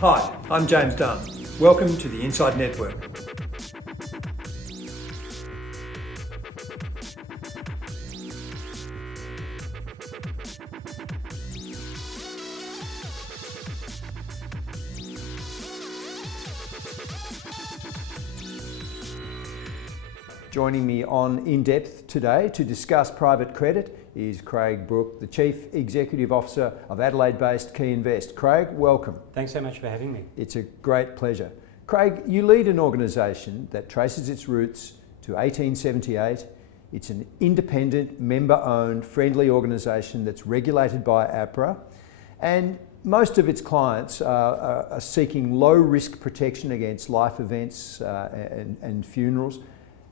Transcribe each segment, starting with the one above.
Hi, I'm James Dunn. Welcome to the Inside Network. Joining me on INDepth today to discuss private credit is Craig Brooke, the Chief Executive Officer of Adelaide-based KeyInvest. Craig, welcome. Thanks so much for having me. It's a great pleasure. Craig, you lead an organisation that traces its roots to 1878. It's an independent, member-owned, friendly organisation that's regulated by APRA, and most of its clients are seeking low-risk protection against life events and funerals.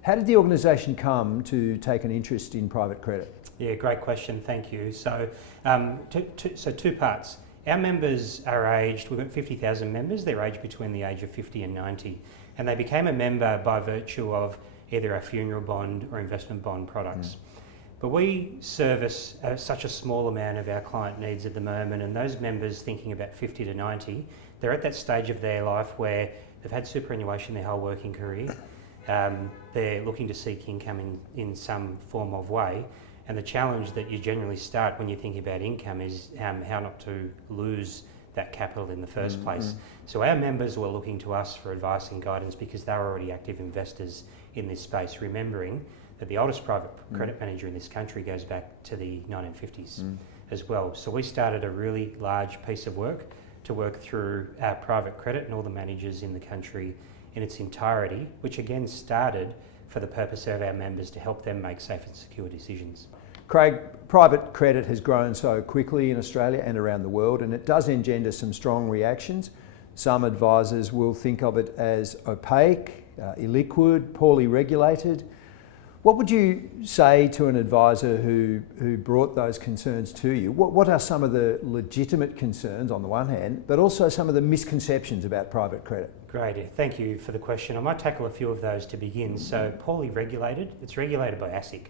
How did the organisation come to take an interest in private credit? Yeah, great question, thank you. So, two parts. Our members are aged, we've got 50,000 members, they're aged between the age of 50 and 90, and they became a member by virtue of either a funeral bond or investment bond products. But we service such a small amount of our client needs at the moment, and those members thinking about 50 to 90, they're at that stage of their life where they've had superannuation their whole working career. They're looking to seek income in some form of way, and the challenge that you generally start when you're thinking about income is how not to lose that capital in the first place. So our members were looking to us for advice and guidance because they're already active investors in this space, remembering that the oldest private credit manager in this country goes back to the 1950s as well. So we started a really large piece of work to work through our private credit and all the managers in the country in its entirety, which again started for the purpose of our members to help them make safe and secure decisions. Craig, private credit has grown so quickly in Australia and around the world, and it does engender some strong reactions. Some advisors will think of it as opaque, illiquid, poorly regulated. What would you say to an advisor who brought those concerns to you? What are some of the legitimate concerns on the one hand, but also some of the misconceptions about private credit? Great, thank you for the question. I might tackle a few of those to begin. So poorly regulated, it's regulated by ASIC.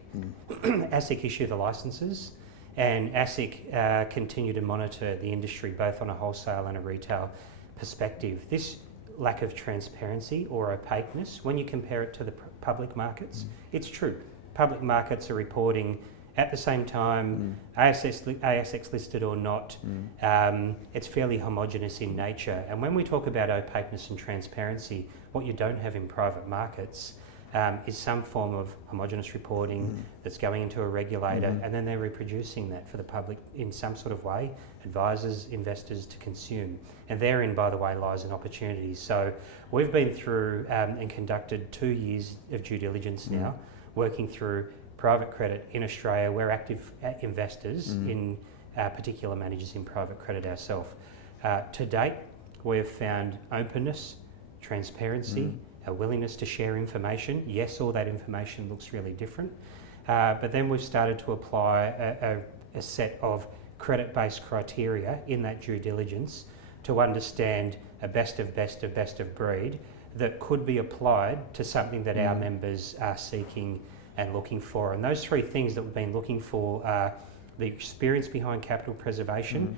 ASIC issue the licences, and ASIC continue to monitor the industry both on a wholesale and a retail perspective. This lack of transparency or opaqueness, when you compare it to the public markets, it's true. Public markets are reporting at the same time, ASX listed or not, it's fairly homogenous in nature. And when we talk about opaqueness and transparency, what you don't have in private markets is some form of homogenous reporting that's going into a regulator, and then they're reproducing that for the public in some sort of way, advisors, investors to consume. And therein, by the way, lies an opportunity. So we've been through and conducted 2 years of due diligence now, working through private credit in Australia. We're active investors in particular managers in private credit ourselves. To date, we have found openness, transparency, a willingness to share information. Yes, all that information looks really different, but then we've started to apply a set of credit-based criteria in that due diligence to understand a best of breed that could be applied to something that our members are seeking and looking for. And those 3 things that we've been looking for are the experience behind capital preservation,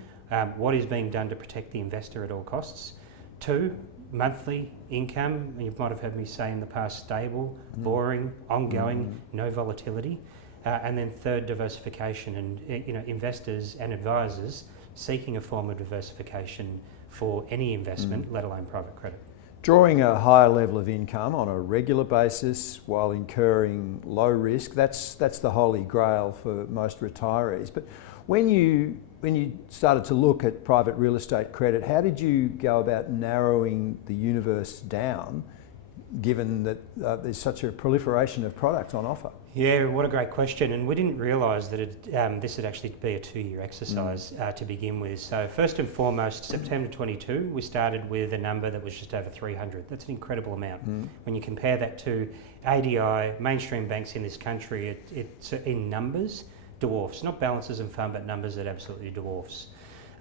what is being done to protect the investor at all costs. 2, monthly income, you might have heard me say in the past, stable, boring, ongoing, no volatility. And then 3rd, diversification, and investors and advisors seeking a form of diversification for any investment, let alone private credit. Drawing a higher level of income on a regular basis while incurring low risk, that's the holy grail for most retirees. But when you started to look at private real estate credit, how did you go about narrowing the universe down, given that there's such a proliferation of products on offer? Yeah, what a great question. And we didn't realise that this would actually be a 2-year exercise to begin with. So first and foremost, September 22, we started with a number that was just over 300. That's an incredible amount. When you compare that to ADI, mainstream banks in this country, it's in numbers, dwarfs, not balances and fund, but numbers that absolutely dwarfs.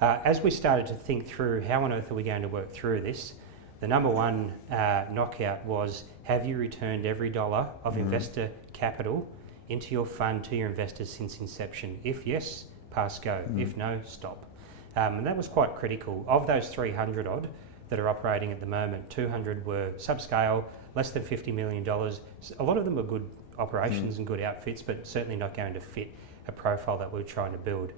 As we started to think through how on earth are we going to work through this, the number one knockout was, have you returned every dollar of investor capital into your fund to your investors since inception? If yes, pass go. If no, stop. And that was quite critical. Of those 300 odd, that are operating at the moment. 200 were subscale, less than $50 million. A lot of them are good operations and good outfits, but certainly not going to fit a profile that we're trying to build.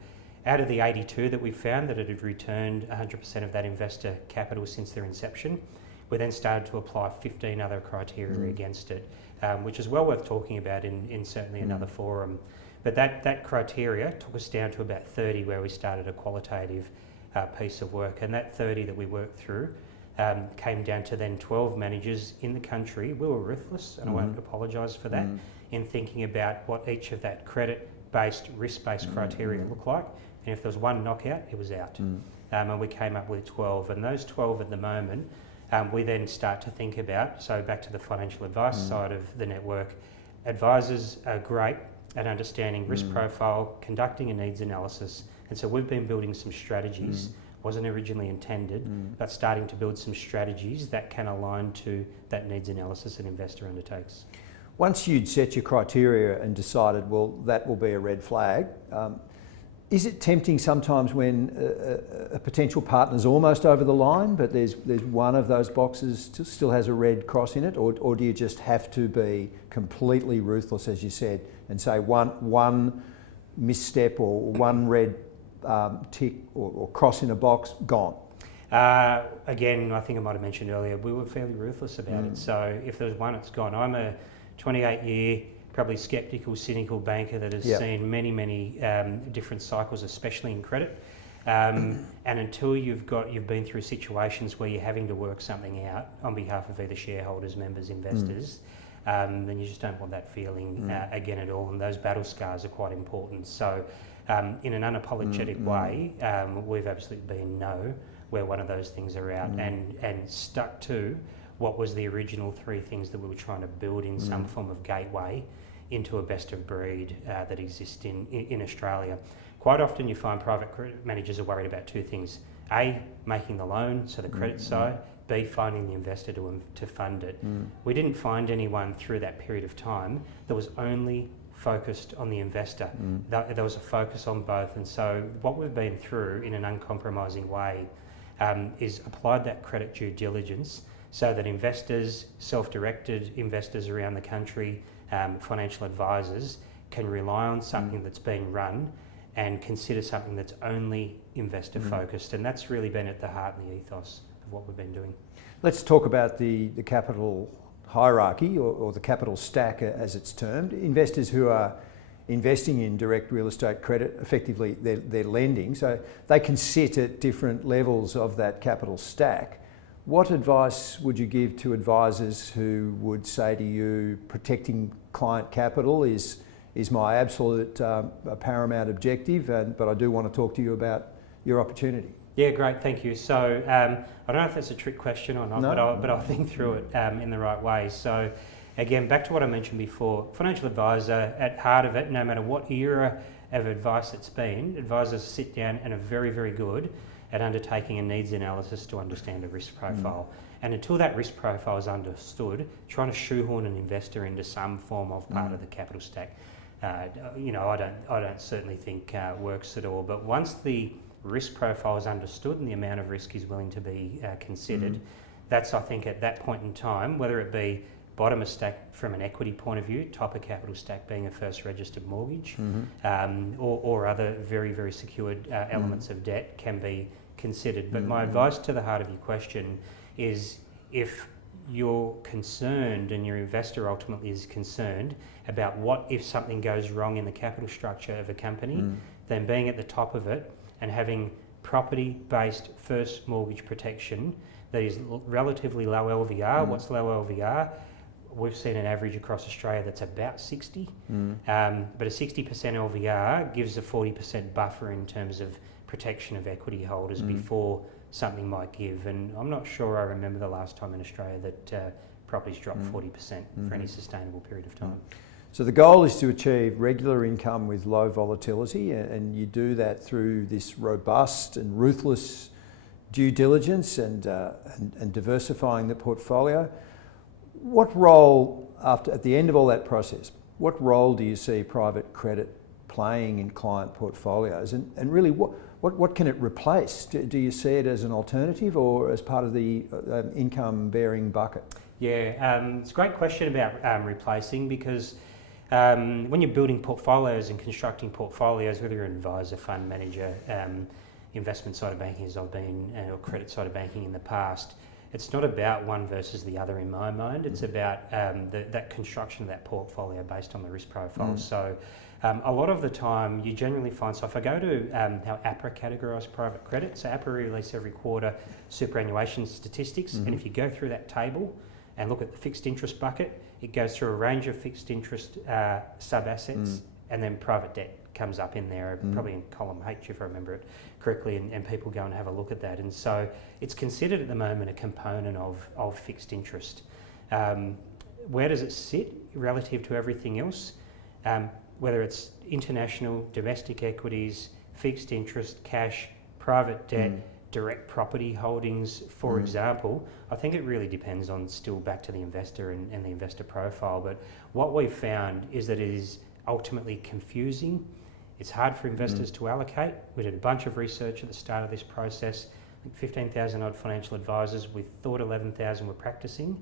Out of the 82 that we found that had returned 100% of that investor capital since their inception, we then started to apply 15 other criteria against it, which is well worth talking about in certainly another forum. But that criteria took us down to about 30 where we started a qualitative piece of work, and that 30 that we worked through came down to then 12 managers in the country. We were ruthless, and I won't apologise for that, in thinking about what each of that credit-based, risk-based criteria looked like, and if there was one knockout, it was out. And we came up with 12, and those 12 at the moment, we then start to think about, so back to the financial advice side of the network, advisors are great at understanding risk profile, conducting a needs analysis, and so we've been building some strategies, wasn't originally intended, but starting to build some strategies that can align to that needs analysis an investor undertakes. Once you'd set your criteria and decided, well, that will be a red flag, is it tempting sometimes when a potential partner's almost over the line, but there's one of those boxes still has a red cross in it, or do you just have to be completely ruthless, as you said, and say one misstep or one red tick or cross in a box, gone? Again, I think I might have mentioned earlier, we were fairly ruthless about it. So if there's one, it's gone. I'm a 28-year, probably sceptical, cynical banker that has seen many different cycles, especially in credit. And until you've been through situations where you're having to work something out on behalf of either shareholders, members, investors, then you just don't want that feeling again at all. And those battle scars are quite important. So in an unapologetic way, we've absolutely been no where one of those things are out and stuck to what was the original three things that we were trying to build in some form of gateway into a best of breed that exists in Australia. Quite often you find private credit managers are worried about two things. A, making the loan, so the credit side. B, finding the investor to fund it. We didn't find anyone through that period of time that was only focused on the investor. There was a focus on both, and so what we've been through in an uncompromising way is applied that credit due diligence so that investors, self-directed investors around the country, financial advisors can rely on something that's being run and consider something that's only investor focused, and that's really been at the heart and the ethos of what we've been doing. Let's talk about the capital hierarchy or the capital stack as it's termed. Investors who are investing in direct real estate credit, effectively they're lending, so they can sit at different levels of that capital stack. What advice would you give to advisors who would say to you, protecting client capital is my absolute paramount objective, but I do want to talk to you about your opportunity? Yeah, great, thank you. So I don't know if that's a trick question or not, but I'll think through it in the right way. So again, back to what I mentioned before, financial advisor, at heart of it, no matter what era of advice it's been, advisors sit down and are very, very good at undertaking a needs analysis to understand a risk profile. And until that risk profile is understood, trying to shoehorn an investor into some form of part of the capital stack, I don't certainly think works at all. But once the risk profile is understood and the amount of risk is willing to be considered, that's, I think, at that point in time, whether it be bottom of stack from an equity point of view, top of capital stack being a first registered mortgage, or other very, very secured elements of debt can be considered. But my advice to the heart of your question is, if you're concerned and your investor ultimately is concerned about what if something goes wrong in the capital structure of a company, then being at the top of it and having property-based first mortgage protection that is relatively low LVR. What's low LVR? We've seen an average across Australia that's about 60, but a 60% LVR gives a 40% buffer in terms of protection of equity holders before something might give. And I'm not sure I remember the last time in Australia that properties dropped 40% for any sustainable period of time. So the goal is to achieve regular income with low volatility, and you do that through this robust and ruthless due diligence and diversifying the portfolio. What role, at the end of all that process, what role do you see private credit playing in client portfolios? And really, What can it replace? Do you see it as an alternative or as part of the income-bearing bucket? Yeah, it's a great question about replacing, because when you're building portfolios and constructing portfolios, whether you're an advisor, fund manager, investment side of banking as I've been, or credit side of banking in the past, it's not about one versus the other in my mind. It's about that construction of that portfolio based on the risk profile. So a lot of the time you generally find, so if I go to how APRA categorise private credit, so APRA release every quarter superannuation statistics, and if you go through that table and look at the fixed interest bucket, it goes through a range of fixed interest sub-assets, and then private debt comes up in there, probably in column H if I remember it correctly, and people go and have a look at that. And so it's considered at the moment a component of fixed interest. Where does it sit relative to everything else? Whether it's international, domestic equities, fixed interest, cash, private debt, direct property holdings, for example, I think it really depends on, still back to the investor and the investor profile. But what we've found is that it is ultimately confusing. It's hard for investors to allocate. We did a bunch of research at the start of this process. I think 15,000 odd financial advisors. We thought 11,000 were practicing.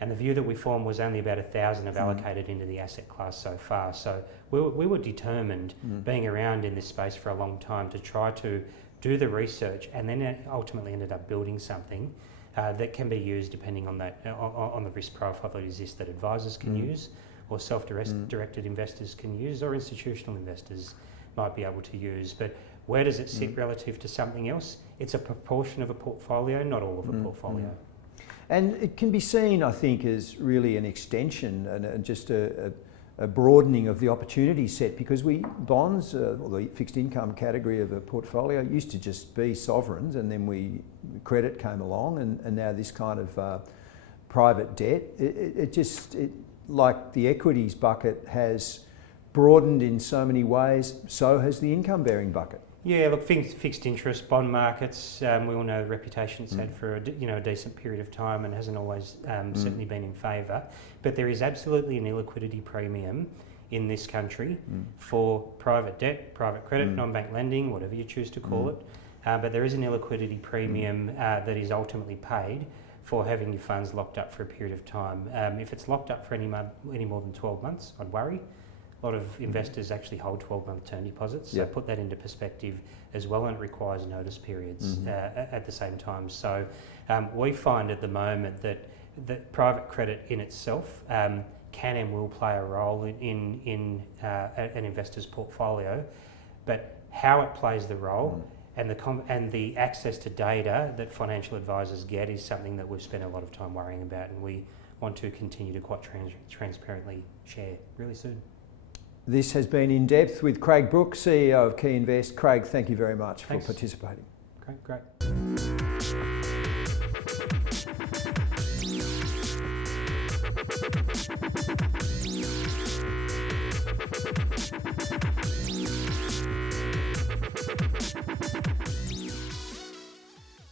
And the view that we formed was only about 1,000 have allocated into the asset class so far. So we were determined, being around in this space for a long time, to try to do the research, and then ultimately ended up building something that can be used depending on that on the risk profile that exists, that advisors can use, or self-directed investors can use, or institutional investors might be able to use. But where does it sit relative to something else? It's a proportion of a portfolio, not all of a portfolio. And it can be seen, I think, as really an extension and just a broadening of the opportunity set, because bonds, or the fixed income category of a portfolio, used to just be sovereigns, and then credit came along, and now this kind of private debt. It like the equities bucket has broadened in so many ways, so has the income-bearing bucket. Yeah, look, fixed interest, bond markets, we all know the reputation it's had for a decent period of time, and hasn't always certainly been in favour. But there is absolutely an illiquidity premium in this country for private debt, private credit, non-bank lending, whatever you choose to call it. But there is an illiquidity premium that is ultimately paid for having your funds locked up for a period of time. If it's locked up for any more than 12 months, I'd worry. A lot of investors actually hold 12-month term deposits, so put that into perspective as well, and it requires notice periods at the same time. So we find at the moment that private credit in itself can and will play a role in an investor's portfolio, but how it plays the role and the access to data that financial advisors get is something that we've spent a lot of time worrying about, and we want to continue to quite transparently share really soon. This has been In Depth with Craig Brooke, CEO of KeyInvest. Craig, thank you very much for participating. Great.